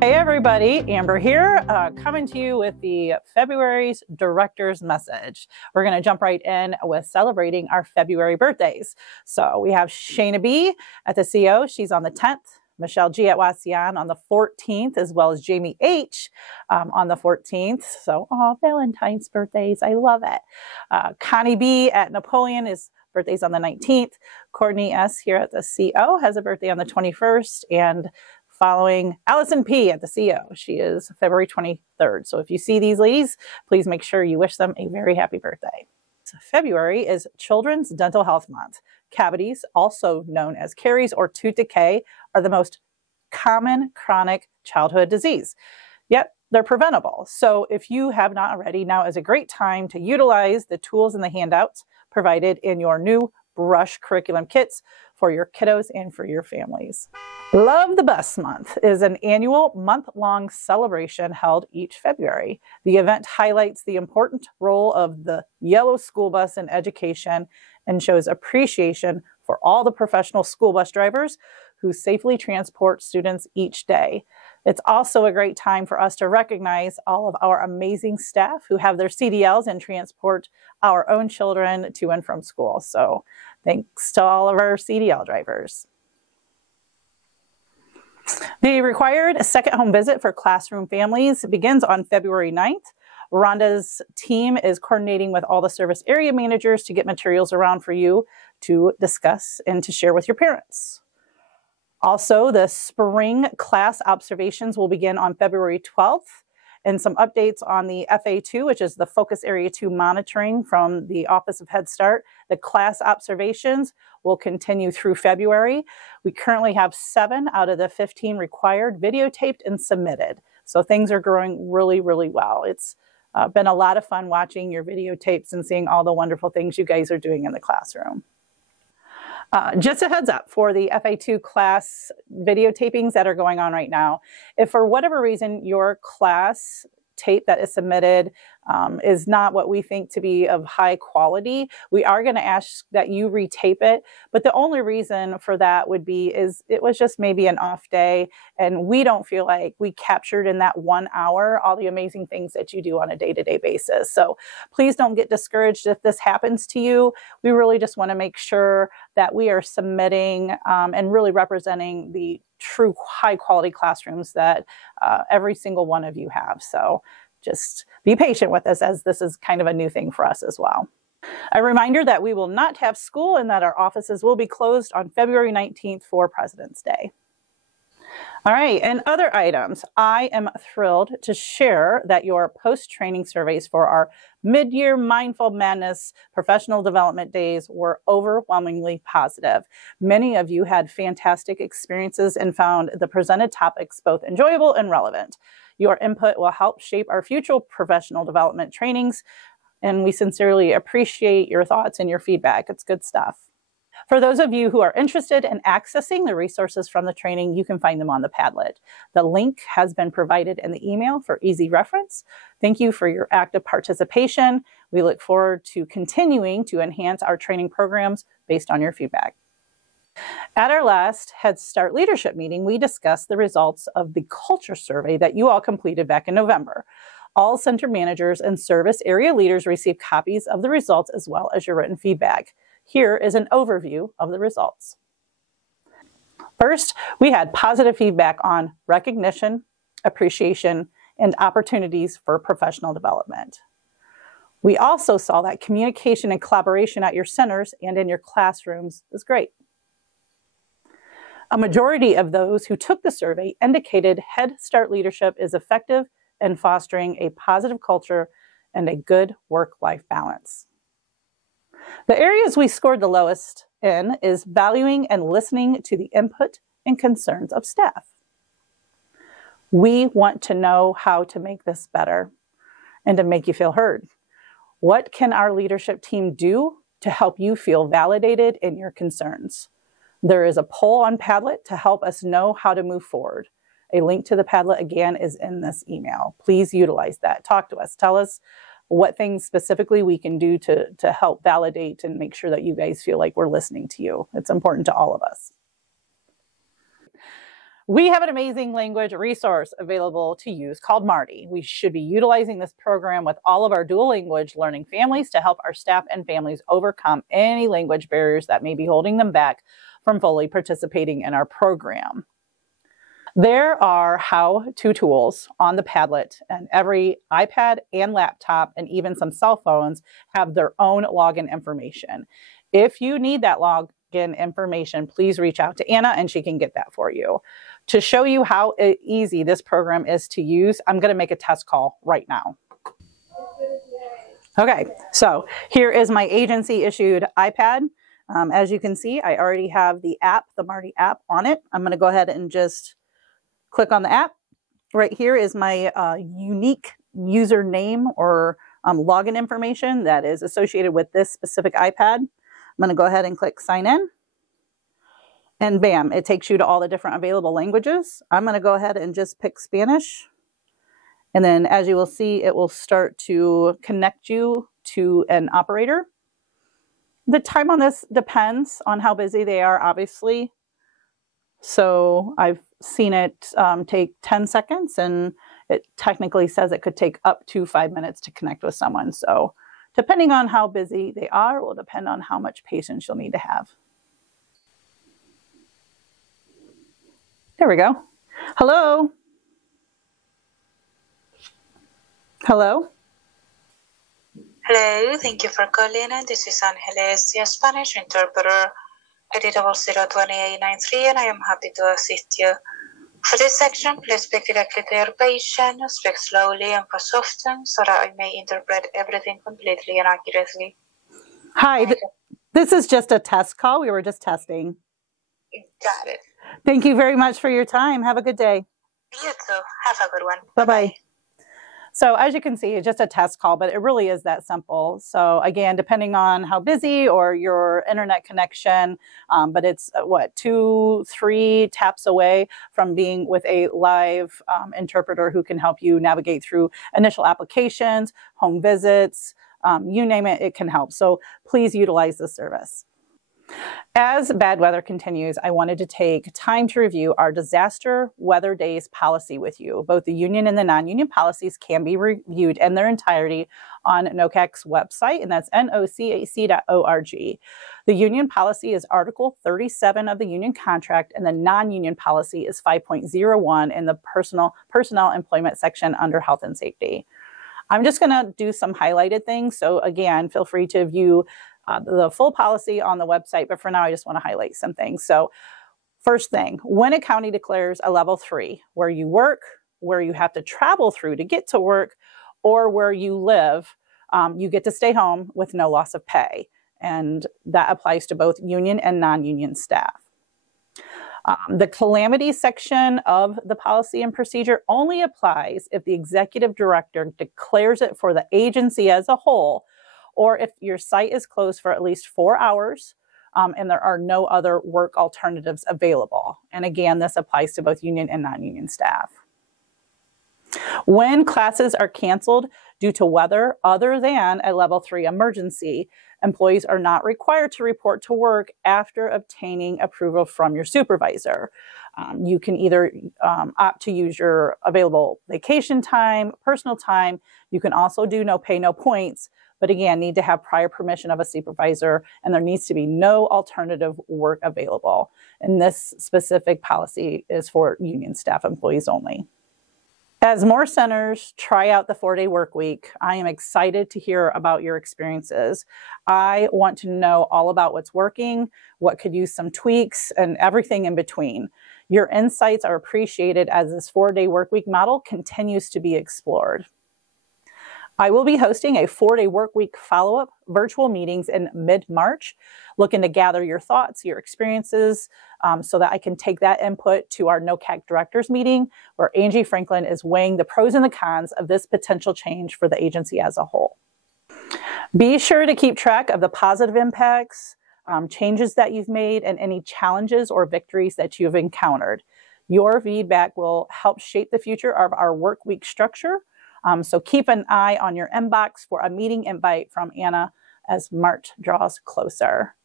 Hey everybody, Amber here, coming to you with the February's Director's Message. We're going to jump right in with celebrating our February birthdays. So we have Shayna B at the CO, she's on the 10th, Michelle G at Wasion on the 14th, as well as Jamie H on the 14th. So, Valentine's birthdays, I love it. Connie B at Napoleon is birthdays on the 19th. Courtney S here at the CO has a birthday on the 21st, and following Allison P at the CO. She is February 23rd. So if you see these ladies, please make sure you wish them a very happy birthday. So February is Children's Dental Health Month. Cavities, also known as caries or tooth decay, are the most common chronic childhood disease. Yet they're preventable. So if you have not already, now is a great time to utilize the tools and the handouts provided in your new brush curriculum kits for your kiddos and for your families. Love the Bus Month is an annual month-long celebration held each February. The event highlights the important role of the yellow school bus in education and shows appreciation for all the professional school bus drivers who safely transport students each day. It's also a great time for us to recognize all of our amazing staff who have their CDLs and transport our own children to and from school. So thanks to all of our CDL drivers. The required second home visit for classroom families begins on February 9th. Rhonda's team is coordinating with all the service area managers to get materials around for you to discuss and to share with your parents. Also, the spring class observations will begin on February 12th, and some updates on the FA2, which is the Focus Area 2 monitoring from the Office of Head Start. The class observations will continue through February. We currently have 7 out of the 15 required videotaped and submitted. So things are growing really, really well. It's been a lot of fun watching your videotapes and seeing all the wonderful things you guys are doing in the classroom. Just a heads up for the FA2 class videotapings that are going on right now. If for whatever reason your class tape that is submitted is not what we think to be of high quality, we are going to ask that you retape it. But the only reason for that would be is it was just maybe an off day, and we don't feel like we captured in that 1 hour all the amazing things that you do on a day-to-day basis. So please don't get discouraged if this happens to you. We really just want to make sure that we are submitting and really representing the true high quality classrooms that every single one of you have. So just be patient with us, as this is kind of a new thing for us as well. A reminder that we will not have school and that our offices will be closed on February 19th for President's Day. All right, and other items. I am thrilled to share that your post-training surveys for our mid-year Mindful Madness professional development days were overwhelmingly positive. Many of you had fantastic experiences and found the presented topics both enjoyable and relevant. Your input will help shape our future professional development trainings, and we sincerely appreciate your thoughts and your feedback. It's good stuff. For those of you who are interested in accessing the resources from the training, you can find them on the Padlet. The link has been provided in the email for easy reference. Thank you for your active participation. We look forward to continuing to enhance our training programs based on your feedback. At our last Head Start leadership meeting, we discussed the results of the culture survey that you all completed back in November. All center managers and service area leaders received copies of the results as well as your written feedback. Here is an overview of the results. First, we had positive feedback on recognition, appreciation, and opportunities for professional development. We also saw that communication and collaboration at your centers and in your classrooms was great. A majority of those who took the survey indicated Head Start leadership is effective in fostering a positive culture and a good work-life balance. The areas we scored the lowest in is valuing and listening to the input and concerns of staff. We want to know how to make this better and to make you feel heard. What can our leadership team do to help you feel validated in your concerns? There is a poll on Padlet to help us know how to move forward. A link to the Padlet, again, is in this email. Please utilize that. Talk to us. Tell us what things specifically we can do to help validate and make sure that you guys feel like we're listening to you. It's important to all of us. We have an amazing language resource available to use called Marty. We should be utilizing this program with all of our dual language learning families to help our staff and families overcome any language barriers that may be holding them back from fully participating in our program. There are how-to tools on the Padlet, and every iPad and laptop and even some cell phones have their own login information. If you need that login information, please reach out to Anna and she can get that for you. To show you how easy this program is to use, I'm going to make a test call right now. Okay, so here is my agency issued iPad. As you can see, I already have the app, the Marty app on it. I'm going to go ahead and just click on the app. Right here is my unique username or login information that is associated with this specific iPad. I'm going to go ahead and click sign in. And bam, it takes you to all the different available languages. I'm going to go ahead and just pick Spanish. And then as you will see, it will start to connect you to an operator. The time on this depends on how busy they are, obviously. So I've seen it take 10 seconds, and it technically says it could take up to 5 minutes to connect with someone. So depending on how busy they are will depend on how much patience you'll need to have. There we go. Hello. Hello. Hello, thank you for calling. This is Angeles, your Spanish interpreter. ID 002893, and I am happy to assist you. For this section, please speak directly to your patient, speak slowly and pause often so that I may interpret everything completely and accurately. Hi, this is just a test call. We were just testing. Got it. Thank you very much for your time. Have a good day. You too. Have a good one. Bye-bye. So as you can see, it's just a test call, but it really is that simple. So again, depending on how busy or your internet connection, but it's 2-3 taps away from being with a live interpreter who can help you navigate through initial applications, home visits, you name it, it can help. So please utilize this service. As bad weather continues, I wanted to take time to review our disaster weather days policy with you. Both the union and the non-union policies can be reviewed in their entirety on NOCAC's website, and that's nocac.org. The union policy is Article 37 of the union contract, and the non-union policy is 5.01 in the personnel employment section under health and safety. I'm just going to do some highlighted things. So again, feel free to view the full policy on the website, but for now, I just want to highlight some things. So first thing, when a county declares a level 3, where you work, where you have to travel through to get to work, or where you live, you get to stay home with no loss of pay. And that applies to both union and non-union staff. The calamity section of the policy and procedure only applies if the executive director declares it for the agency as a whole, or if your site is closed for at least 4 hours and there are no other work alternatives available. And again, this applies to both union and non-union staff. When classes are canceled due to weather other than a level 3 emergency, employees are not required to report to work after obtaining approval from your supervisor. You can either opt to use your available vacation time, personal time. You can also do no pay, no points, but again, need to have prior permission of a supervisor, and there needs to be no alternative work available. And this specific policy is for union staff employees only. As more centers try out the 4-day work week, I am excited to hear about your experiences. I want to know all about what's working, what could use some tweaks, and everything in between. Your insights are appreciated as this 4-day work week model continues to be explored. I will be hosting a 4-day work week follow-up virtual meetings in mid-March, looking to gather your thoughts, your experiences, so that I can take that input to our NOCAC directors meeting, where Angie Franklin is weighing the pros and the cons of this potential change for the agency as a whole. Be sure to keep track of the positive impacts, changes that you've made, and any challenges or victories that you've encountered. Your feedback will help shape the future of our work week structure. So keep an eye on your inbox for a meeting invite from Anna as March draws closer.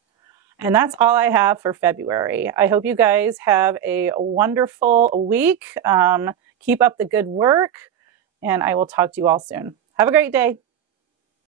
And that's all I have for February. I hope you guys have a wonderful week. Keep up the good work, and I will talk to you all soon. Have a great day.